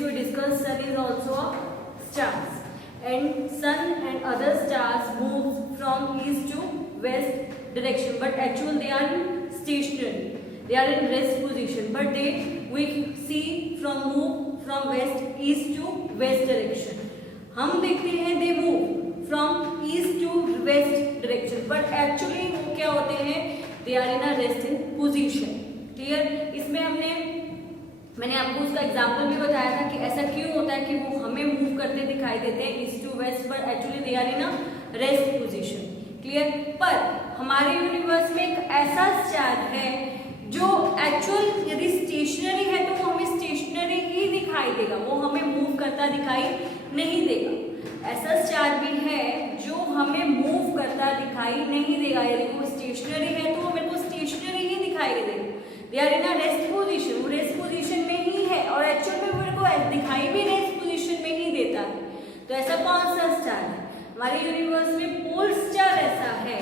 previous we discussed sun is also a stars, and sun and other stars move from east to west direction, but actually they are stationary, they are in rest position, but they we see from move from west east to west direction. हम देखते हैं they move from east to west direction, but actually वो क्या होते हैं, they are in a resting position. Clear? इसमें मैंने आपको उसका एग्जाम्पल भी बताया था कि ऐसा क्यों होता है कि वो हमें मूव करते दिखाई देते हैं east to west, but actually they are in a rest position. Clear? पर हमारे यूनिवर्स में एक ऐसा स्टार है जो एक्चुअल यदि स्टेशनरी है तो वो हमें स्टेशनरी ही दिखाई देगा, वो हमें मूव करता दिखाई नहीं देगा. ऐसा स्टार भी है जो हमें मूव करता दिखाई नहीं देगा, यदि वो स्टेशनरी है तो वो मेरे को स्टेशनरी ही दिखाई देगा. They are in a rest position, वो रेस्ट पोजीशन में ही है और एक्चुअल में मेरे को दिखाई भी रेस्ट पोजीशन में ही देता है. तो ऐसा कौन सा स्टार है हमारे यूनिवर्स में? पोल स्टार ऐसा है,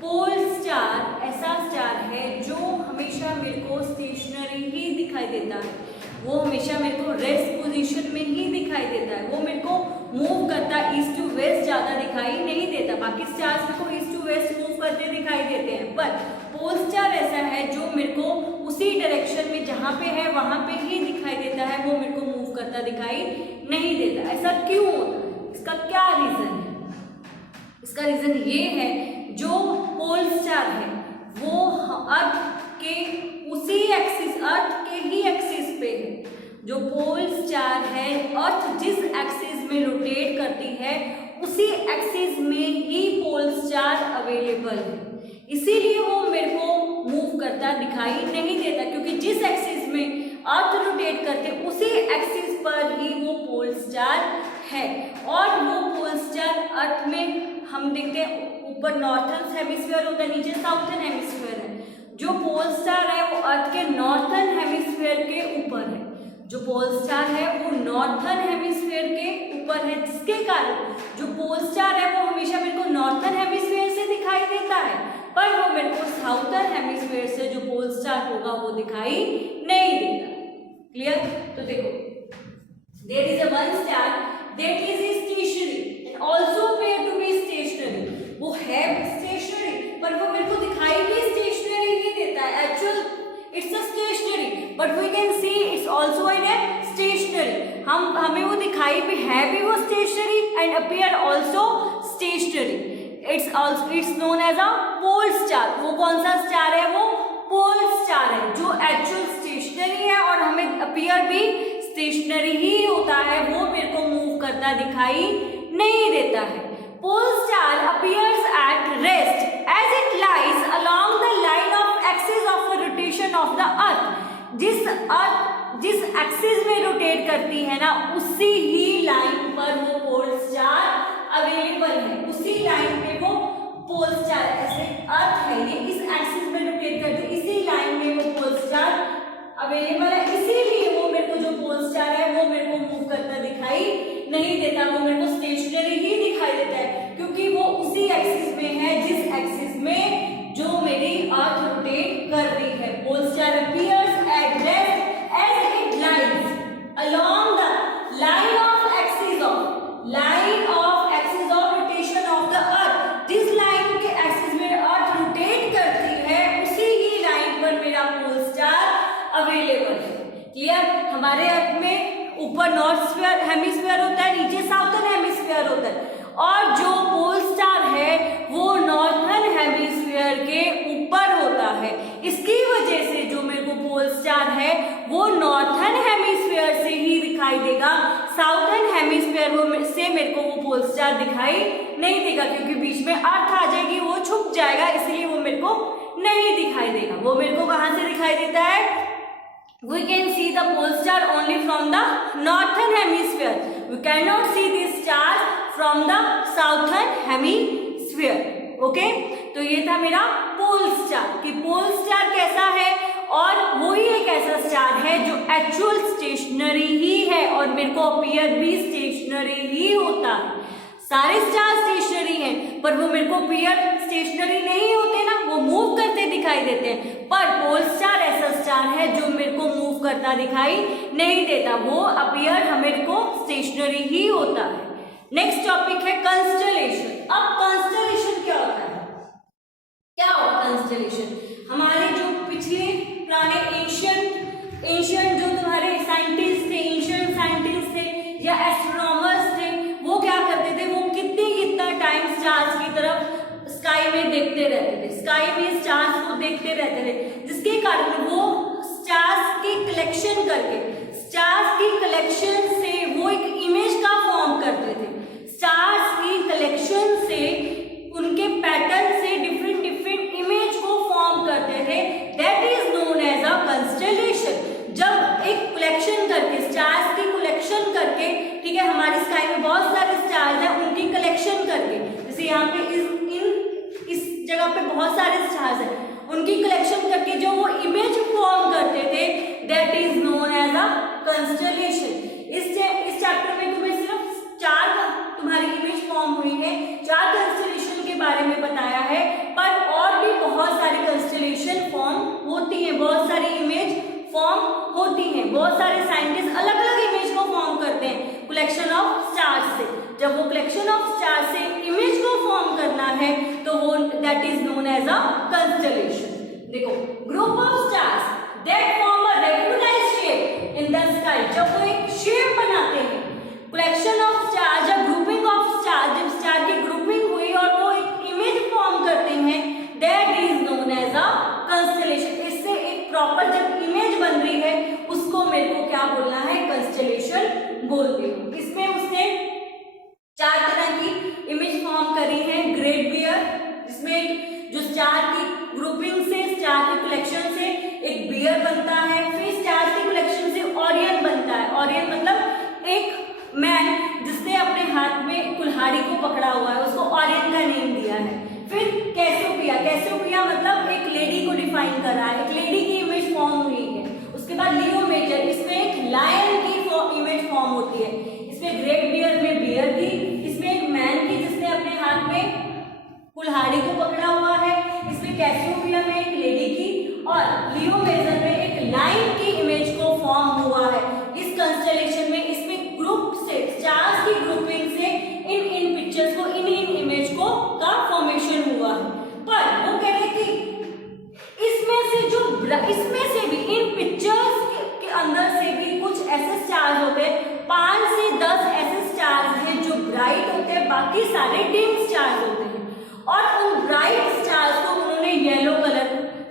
पोल स्टार ऐसा स्टार है जो हमेशा मेरे को स्टेशनरी ही दिखाई देता है, वो हमेशा मेरे को रेस्ट पोजीशन में ही दिखाई देता है, वो मेरे को मूव करता ईस्ट टू वेस्ट ज्यादा दिखाई नहीं देता. बाकी स्टार्स मेरे को ईस्ट टू वेस्ट मूव करते दिखाई देते हैं, पर पोल स्टार ऐसा है जो मेरे को उसी डायरेक्शन में जहां पे है वहां पे ही दिखाई देता है, वो मेरे को मूव करता दिखाई नहीं देता. ऐसा क्यों होता है? इसका क्या रीजन है? इसका रीजन ये है जो पोल स्टार है वो अर्थ के उसी एक्सिस, अर्थ के ही एक्सिस पे है. जो पोल स्टार है अर्थ जिस एक्सिस में रोटेट करती है उसी एक्सिस में ही पोल स्टार अवेलेबल है, इसीलिए वो मेरे को मूव करता दिखाई नहीं देता, क्योंकि जिस एक्सिस में अर्थ रोटेट करते उसी एक्सिस पर ही वो पोल स्टार है. और वो पोल स्टार अर्थ में हम देखते हैं ऊपर नॉर्थर्न हेमिस्फीयर होता है, नीचे साउथर्न हेमिस्फीयर है. जो पोल स्टार है वो अर्थ के नॉर्थर्न हेमिस्फीयर के ऊपर है, जो पोल स्टार है वो नॉर्थर्न हेमिस्फीयर के ऊपर है, जिसके कारण जो पोल स्टार है वो हमेशा मेरे को नॉर्थर्न हेमिस्फीयर से दिखाई देता है, पर वो मेरे को साउथर्न हेमिस्फीयर से जो पोल स्टार होगा वो दिखाई नहीं देगा. क्लियर? तो देखो, there is a one star that is stationary and also appear to be stationary. वो है स्टेशनरी पर वो मेरे को दिखाई भी स्टेशनरी ही देता है. Actual it's a stationary but we can see it's also in a stationary. हमें वो दिखाई भी है भी वो stationary and appear also stationary. It's known as a pole star. वो कौन सा स्टार है? वो पोल स्टार है जो एक्चुअल स्टेशनरी है और हमें अपियर भी स्टेशनरी ही होता है, वो मेरे को मूव करता दिखाई नहीं देता है. Pole star appears at rest as it lies along the line of axis of the rotation of the earth. जिस एक्सिस में रोटेट करती है ना उसी ही लाइन पर वो पोल स्टार अवेलेबल है, उसी लाइन पे वो पोल स्टार, ऐसे अर्थ है ये इस एक्सिस में रोटेट करती है, इसी लाइन में वो पोल स्टार अवेलेबल है, इसीलिए वो मेरे को जो पोल स्टार है वो मेरे को मूव करता दिखाई नहीं देता, वो मेरे को स्टेशनरी ही दिखाई देता है, क्योंकि वो उसी एक्सिस में है जिस एक्सिस में जो मेरी अर्थ रोटेट कर रही है. Pole star appears at rest as it lies along the line of axis of rotation of the earth. जिस लाइन के एक्सिस में अर्थ रोटेट करती है उसी ही लाइन पर मेरा पोल स्टार अवेलेबल है. क्लियर? हमारे अर्थ में ऊपर नॉर्थ हेमिस्फीयर होता है, नीचे साउथर्न हेमिस्फीयर होता है, और जो पोल स्टार है वो नॉर्थर्न हेमिस्फीयर के ऊपर होता है. इसकी वजह से जो मेरे को पोल स्टार है वो नॉर्थर्न हेमिस्फीयर से ही दिखाई देगा, साउथर्न हेमिस्फीयर से मेरे को वो पोल स्टार दिखाई नहीं देगा, क्योंकि बीच में अर्थ आ जाएगी, वो छुप जाएगा, इसलिए वो मेरे को नहीं दिखाई देगा. वो मेरे को कहां से दिखाई देता है? We can see the pole star only from the northern hemisphere. We cannot see this star from the southern hemisphere. Okay? तो ये था मेरा पोल स्टार कि पोल स्टार कैसा है, और वही एक ऐसा स्टार है जो एक्चुअल स्टेशनरी ही है और मेरे को अपीयर भी स्टेशनरी ही होता है. सारे स्टार स्टेशनरी हैं, पर वो मेरे को अपीयर स्टेशनरी नहीं होते ना, वो मूव करते दिखाई देते हैं। पर पोल स्टार ऐसा स्टार है जो मेरे को मूव करता दिखाई नहीं देता, वो अपीयर मेरे को स्टेशनरी ही होता है। नेक्स्ट टॉपिक है कंस्टलेशन। अब कंस्टलेशन क्या होता है? क्या होगा कंस्टलेशन? हमारे जो पिछले पुराने एंशियंट जो तुम्हारे साइंटिस्ट थे, एंशियंट साइंटिस्ट थे या एस्ट्रोनॉमर्स थे, वो क्या करते थे, वो कितना टाइम स्टार्स की तरफ स्काई में देखते रहते थे, स्काई में स्टार्स को देखते रहते थे, जिसके कारण वो स्टार्स की कलेक्शन करके, स्टार्स की कलेक्शन से वो एक इमेज का फॉर्म करते थे। स्टार्स की कलेक्शन से, उनके पैटर्न से डिफरेंट इमेज को फॉर्म करते थे। That is known as a constellation. जब एक कलेक्शन करके, स्टार्स की कलेक्शन करके, ठीक है, हमारी स्काई में बहुत सारे स्टार्स हैं, उनकी कलेक्शन करके, जैसे यहाँ पे इस जगह पे बहुत सारे स्टार्स हैं, उनकी कलेक्शन करके जो वो इमेज फॉर्म करते थे, that is known as a constellation. इस चैप्टर में तुम्हें सिर्फ 4 तुम्हारी इमेज फॉर्म हुई है, 4 कंस्टलेशन के बारे में बताया है, पर और भी बहुत सारी कंस्टलेशन फॉर्म होती हैं, बहुत सारी इमेज फॉर्म होती हैं, बहुत सारे साइंटिस्ट अलग अलग इमेज को फॉर्म करते हैं कलेक्शन ऑफ स्टार्स से। जब वो कलेक्शन ऑफ स्टार्स से इमेज को फॉर्म करना है तो वो that is known as a constellation. देखो, group of stars that form a regularized shape in the sky, जब वो एक शेप बनाते हैं, कलेक्शन ऑफ स्टार, जब ग्रुपिंग ऑफ स्टार, जब स्टार की ग्रुपिंग हुई और वो एक इमेज फॉर्म करते हैं, that is known as a constellation. इससे एक प्रॉपर जब इमेज बन रही है उसको मेरे को क्या बोलना है? कंस्टलेशन बोलती हूँ। इसमें उसने 4 तरह की इमेज फॉर्म करी है। ग्रेट बियर, जिसमें जो स्टार की ग्रुपिंग से, स्टार की कलेक्शन से एक बियर बनता है। फिर स्टार की कलेक्शन से ओरियन बनता है। ओरियन मतलब एक मैन जिसने अपने हाथ में कुल्हाड़ी को पकड़ा हुआ है, उसको ओरियन का नेम दिया है। फिर कैसियोपिया, कैसियोपिया मतलब एक लेडी को डिफाइन कर रहा है, एक लेडी की इमेज फॉर्म हुई है। उसके बाद लियो मेजर, इसमें एक लायन की इमेज फॉर्म होती है। इसमें ग्रेट बियर में बियर की, इसमें एक मैन की जिसने अपने हाथ में कुल्हाड़ी को पकड़ा हुआ है। इसमें कैसियोपिया में एक लेडी की और लियो मेजर में एक लायन की इमेज को फॉर्म हुआ है। इस कंस्टलेशन में इसमें ग्रुप से, स्टार्स की ग्रुपिंग से इन पिक्चर्स को, इन इमेज को का फॉर्मेशन हुआ है। पर वो कह रहे कि इसमें से भी इन पिक्चर्स के अंदर से भी कुछ ऐसे स्टार्स होते हैं, 5 से 10 ऐसे स्टार्स हैं जो ब्राइट होते हैं, बाकी सारे डिम स्टार्स होते हैं। और उन ब्राइट स्टार्स को उन्होंने येलो कलर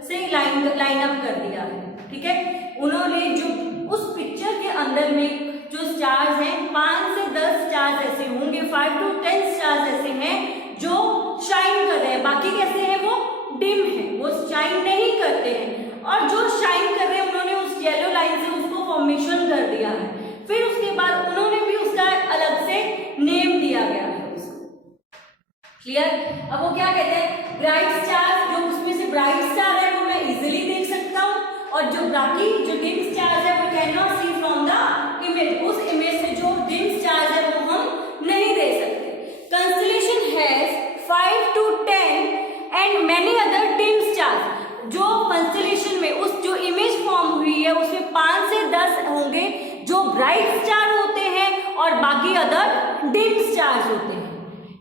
से लाइन अप कर दिया है, ठीक है। उन्होंने जो उस पिक्चर के अंदर में जो स्टार्स हैं, 5 से 10 स्टार्स ऐसे होंगे, 5 to 10 स्टार्स ऐसे हैं जो शाइन कर रहे हैं, बाकी कैसे हैं? वो डिम है, वो शाइन नहीं करते हैं। और जो शाइन कर रहे हैं उन्होंने उस येलो लाइन से उसको फॉर्मेशन कर दिया है। फिर उसके बाद उन्होंने भी उसका अलग से नेम दिया गया है उसको। क्लियर? अब वो क्या कहते हैं? ब्राइट स्टार्स, जो उसमें से ब्राइट स्टार है वो मैं इजीली देख सकता हूँ, और जो बाकी जो डिम स्टार्स है वो can not see from the image, उस इमेज से जो डिम स्टार्स है वो हम नहीं देख सकते। Constellation has 5 to 10 and many other dim stars. जो कंस्टलेशन में उस जो इमेज फॉर्म हुई है उसमें 5 से 10 होंगे जो ब्राइट स्टार होते हैं और बाकी अदर डिम स्टार्स होते हैं।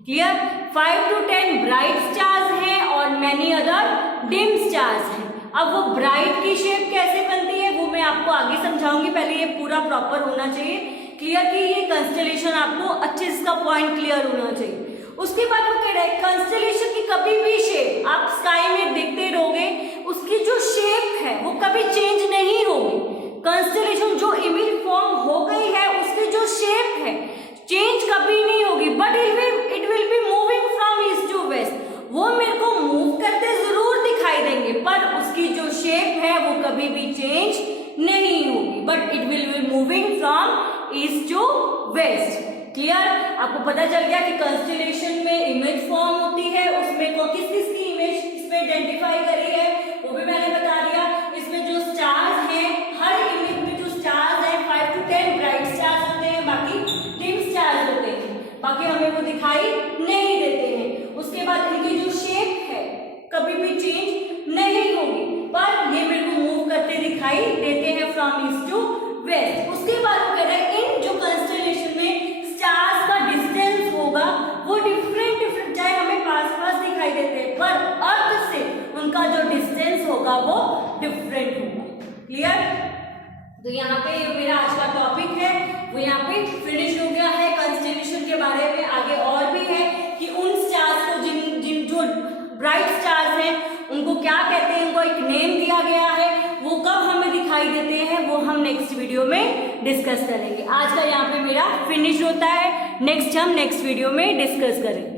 क्लियर? 5 to 10 ब्राइट स्टार्स हैं और मैनी अदर डिम स्टार्स हैं। अब वो ब्राइट की शेप कैसे बनती है वो मैं आपको आगे समझाऊंगी, पहले ये पूरा प्रॉपर होना चाहिए क्लियर कि ये कंस्टलेशन आपको अच्छे से इसका पॉइंट क्लियर होना चाहिए। उसके बाद वो कह रहा है कंस्टलेशन की कभी भी शेप आप स्काई में देखते रहोगे, उसकी जो शेप है वो कभी चेंज नहीं होगी। कंस्टलेशन जो इमेज फॉर्म हो गई है उसकी जो शेप है चेंज कभी नहीं होगी, but it will be moving from east to west. वो मेरे को मूव करते जरूर दिखाई देंगे पर उसकी जो शेप है वो कभी भी चेंज नहीं होगी, but it will be moving from east to west. Clear? आपको पता चल गया कि कंस्टलेशन में इमेज फॉर्म होती है, उसमें को किस किस की इमेज इसमें आइडेंटिफाई करी है वो भी मैंने बता दिया। इसमें जो स्टार्स हैं, हर इमेज में जो स्टार्स हैं 5 to 10 ब्राइट स्टार्स होते हैं, बाकी डिम स्टार्स होते हैं, बाकी हमें वो दिखाई नहीं देते हैं। उसके बाद इनकी जो शेप है कभी भी चेंज नहीं होगी, पर ये मेरे को मूव करते दिखाई देते हैं फ्रॉम ईस्ट टू वेस्ट। उसके बाद वो कह रहे हैं इन जो कंस्टेलेशन में स्टार्स का डिस्टेंस होगा वो डिफरेंट डिफरेंट, चाहे हमें पास पास दिखाई देते हैं पर अर्थ से उनका जो डिस्टेंस होगा वो डिफरेंट होगा। क्लियर? तो यहाँ पे मेरा आज का टॉपिक है वो यहाँ पे फिनिश हो गया है। कंस्टेलेशन के बारे में आगे और भी है कि उन स्टार्स को जिन जिन जो ब्राइट स्टार्स हैं उनको क्या कहते हैं, उनको एक नेम दिया गया है, वो कब हमें दिखाई देते हैं वो हम नेक्स्ट वीडियो में डिस्कस करेंगे। आज का यहाँ पे मेरा फिनिश होता है, नेक्स्ट हम नेक्स्ट वीडियो में डिस्कस करेंगे।